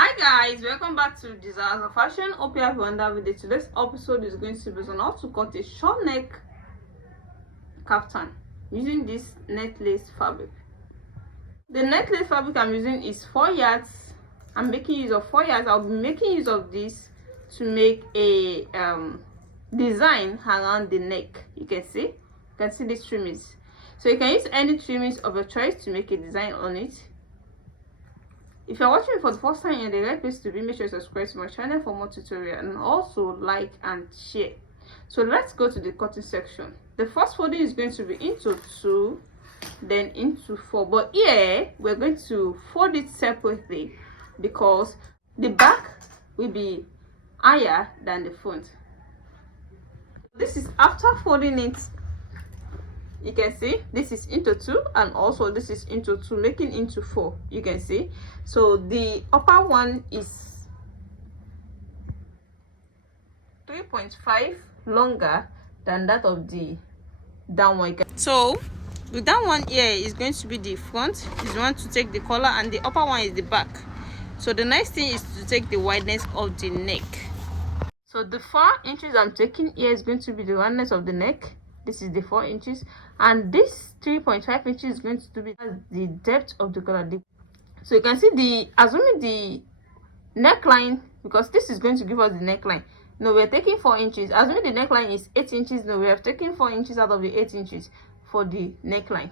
Hi guys, welcome back to Desires of Fashion. Hope you have a wonderful day. Today's episode is going to be on how to cut a short neck kaftan using this net lace fabric. The net lace fabric I'm using is 4 yards. I'm making use of 4 yards. I'll be making use of this to make a design around the neck. You can see these trimmings. So you can use any trimmings of your choice to make a design on it. If you're watching for the first time, you're the right place to be. Make sure you subscribe to my channel for more tutorials and also like and share. So let's go to the cutting section. The first folding is going to be into 2, then into 4, but here we're going to fold it separately because the back will be higher than the front. This is after folding it. You can see this is into 2 and also this is into 2, making into 4. You can see, so the upper one is 3.5 longer than that of the down one. So the down one here is going to be the front, is one to take the collar, and the upper one is the back. So the next thing is to take the wideness of the neck. So the 4 inches I'm taking here is going to be the wideness of the neck. This is the 4 inches, and this 3.5 inches is going to be the depth of the collar. So you can see the assuming the neckline, because this is going to give us the neckline. No, we're taking 4 inches. Assuming the neckline is 8 inches. No, we have taken 4 inches out of the 8 inches for the neckline.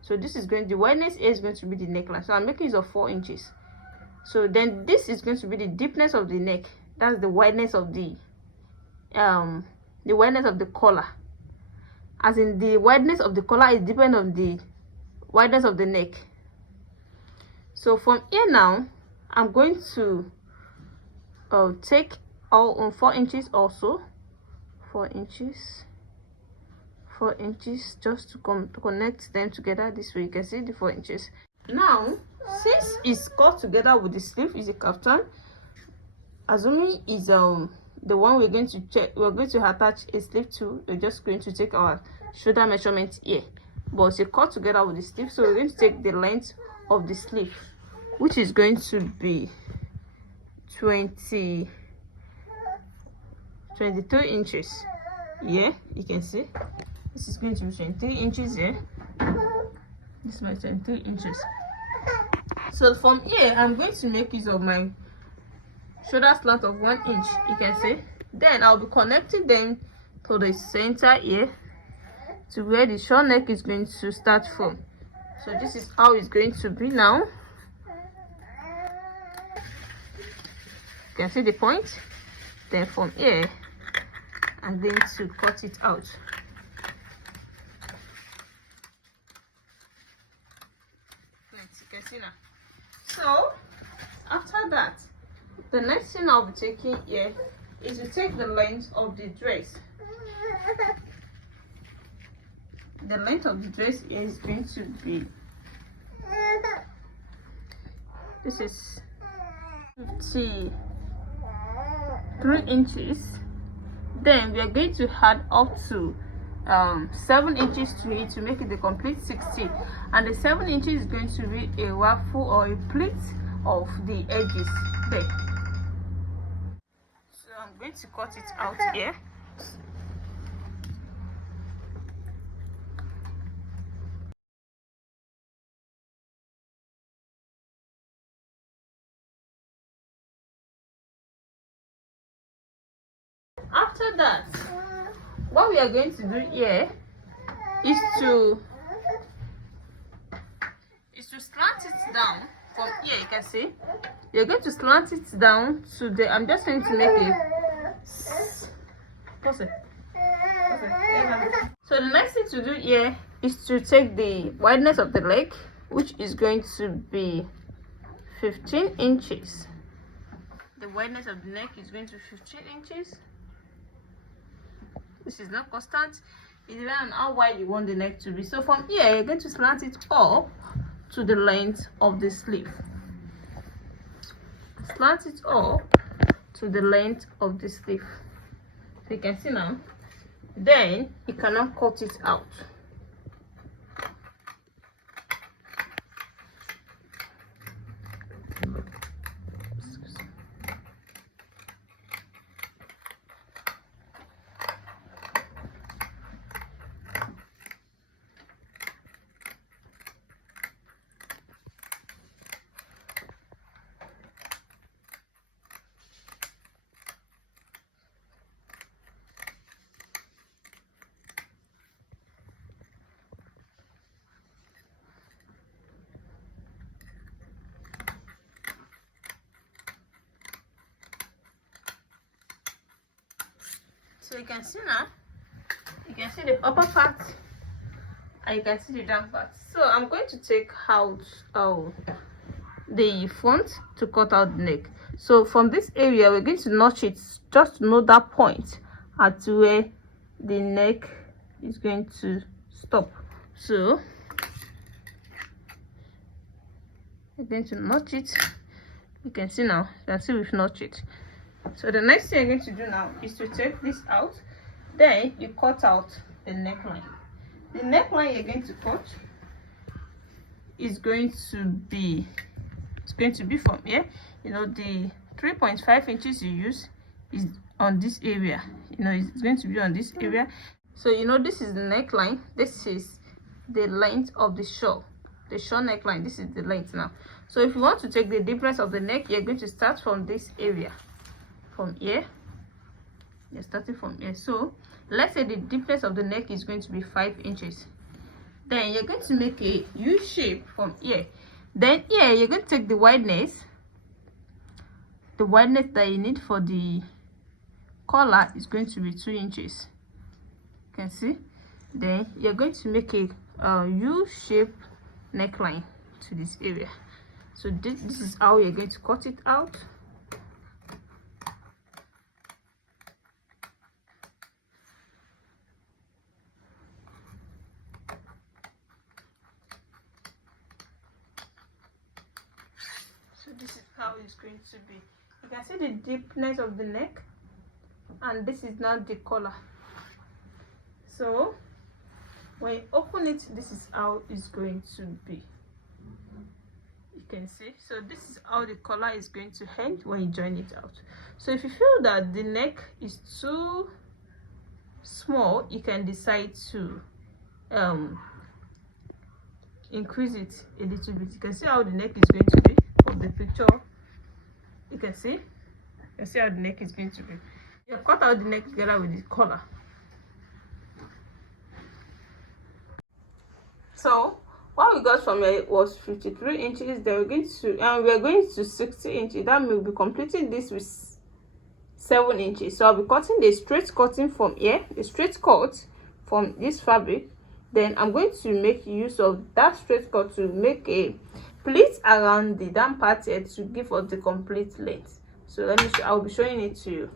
So this is going, the wideness here is going to be the neckline. So I'm making use of 4 inches. So then this is going to be the deepness of the neck. That's the wideness of the wideness of the collar. As in, the wideness of the collar is dependent on the wideness of the neck. So from here now, I'm going to take all on 4 inches also. 4 inches. 4 inches, just to connect them together. This way you can see the 4 inches. Now, since it's cut together with the sleeve, is a kaftan. Assuming is the one we're going to check, we're going to attach a sleeve to. We're just going to take our shoulder measurement here, but it's cut together with the sleeve. So we're going to take the length of the sleeve, which is going to be 23 inches. Yeah, you can see this is going to be 23 inches here. This is my 23 inches. So from here, I'm going to make use of my shoulder slant of 1 inch. You can see, then I'll be connecting them to the center here, to where the short neck is going to start from. So this is how it's going to be now. You can see the point. Then from here, I'm going to cut it out. You can see now. So after that, the next thing I'll be taking here is to take the length of the dress. The length of the dress is going to be, this is 53 inches. Then we are going to add up to 7 inches to it to make it the complete 60, and the 7 inches is going to be a ruffle or a pleat of the edges there. So I'm going to cut it out here. After that, what we are going to do here is to slant it down. From here, you can see you're going to slant it down to the, I'm just going to make it. So the next thing to do here is to take the wideness of the leg, which is going to be 15 inches. The wideness of the neck is going to be 15 inches. This is not constant. It depends on how wide you want the neck to be. So from here, you're going to slant it up to the length of the sleeve. Slant it up to the length of the sleeve. So you can see now. Then you cannot cut it out. So you can see now, you can see the upper part and you can see the down part. So I'm going to take out the front to cut out the neck. So from this area we're going to notch it just to know that point at where the neck is going to stop. So we're going to notch it. You can see now, you can see we've notched it. So the next thing you're going to do now is to take this out, then you cut out the neckline. The neckline you're going to cut is going to be from here. You know, the 3.5 inches you use is on this area. You know, it's going to be on this area. So you know, this is the neckline, this is the length of the shawl neckline. This is the length now. So if you want to take the difference of the neck, you're going to start from this area, from here. You're starting from here. So let's say the difference of the neck is going to be 5 inches. Then you're going to make a U shape from here. Then here you're going to take the wideness that you need for the collar is going to be 2 inches. You can see. Then you're going to make a U shape neckline to this area. So this is how you're going to cut it out. So this is how it's going to be. You can see the deepness of the neck, and this is now the collar. So when you open it, this is how it's going to be. You can see. So this is how the collar is going to end when you join it out. So if you feel that the neck is too small, you can decide to increase it a little bit. You can see how the neck is going to be from the picture. You can see how the neck is going to be. You cut out the neck together with the collar. So what we got from here was 53 inches. Then we're going to 60 inches. That means we'll be completing this with 7 inches. So I'll be cutting the straight cutting from here, the straight cut from this fabric. Then I'm going to make use of that straight cut to make a pleat around the down part here to give us the complete length. So let me show, I'll be showing it to you.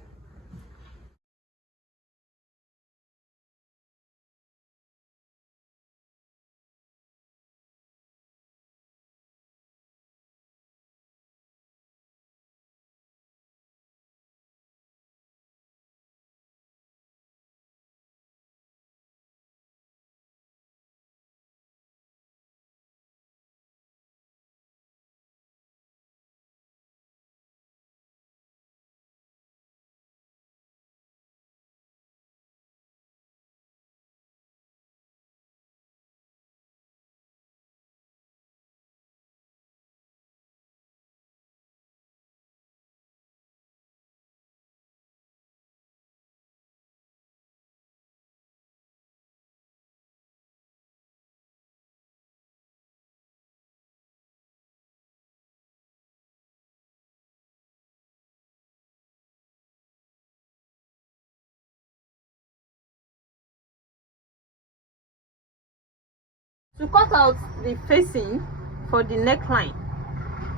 To cut out the facing for the neckline,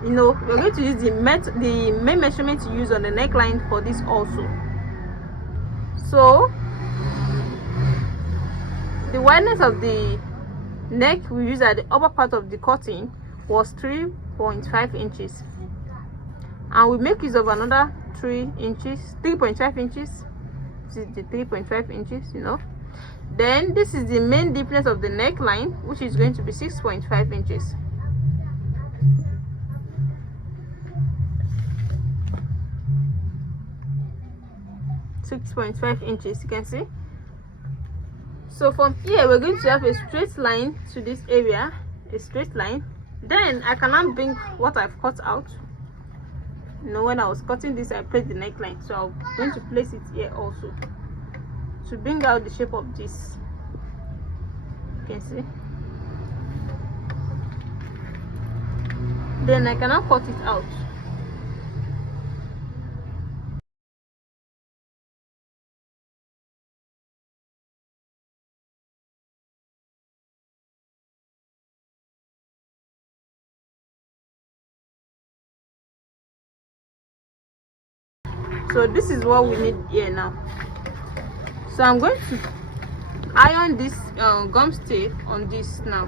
you know, we're going to use the main measurement to use on the neckline for this also. So the wideness of the neck we use at the upper part of the cutting was 3.5 inches, and we make use of another 3.5 inches. This is the 3.5 inches, you know. Then this is the main deepness of the neckline, which is going to be 6.5 inches. You can see. So from here we're going to have a straight line to this area, a straight line. Then I cannot bring what I've cut out. You know, when I was cutting this, I placed the neckline, so I'm going to place it here also to bring out the shape of this. You can see. Then I cannot cut it out. So this is what we need here now. So I'm going to iron this gum stick on this now.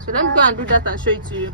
So let me go and do that and show it to you.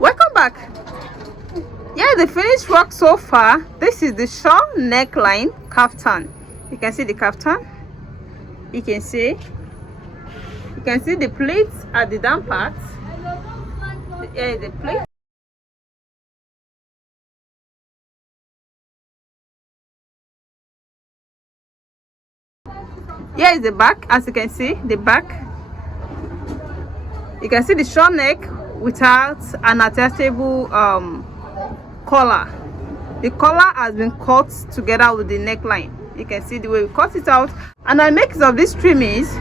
Welcome back. Yeah, the finished work so far. This is the shawl neckline kaftan. You can see the kaftan. You can see the pleats at the down part. The plate. Here is the back. As you can see, the back. You can see the shawl neck without an attachable collar. The collar has been cut together with the neckline. You can see the way we cut it out, and I make use of these trimmings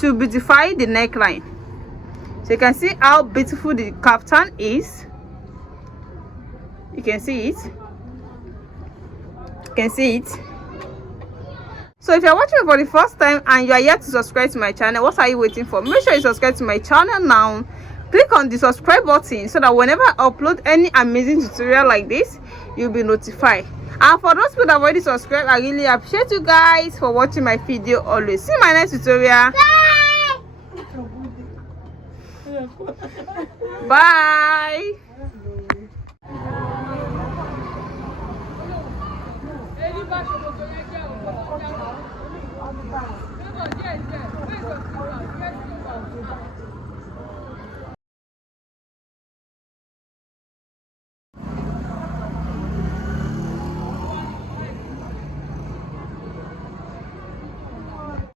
to beautify the neckline. So you can see how beautiful the kaftan is. You can see it. You can see it. So if you're watching me for the first time and you are yet to subscribe to my channel, what are you waiting for? Make sure you subscribe to my channel now. Click on the subscribe button so that whenever I upload any amazing tutorial like this, you'll be notified. And for those people that have already subscribed, I really appreciate you guys for watching my video always. See you in my next tutorial. Bye. Bye.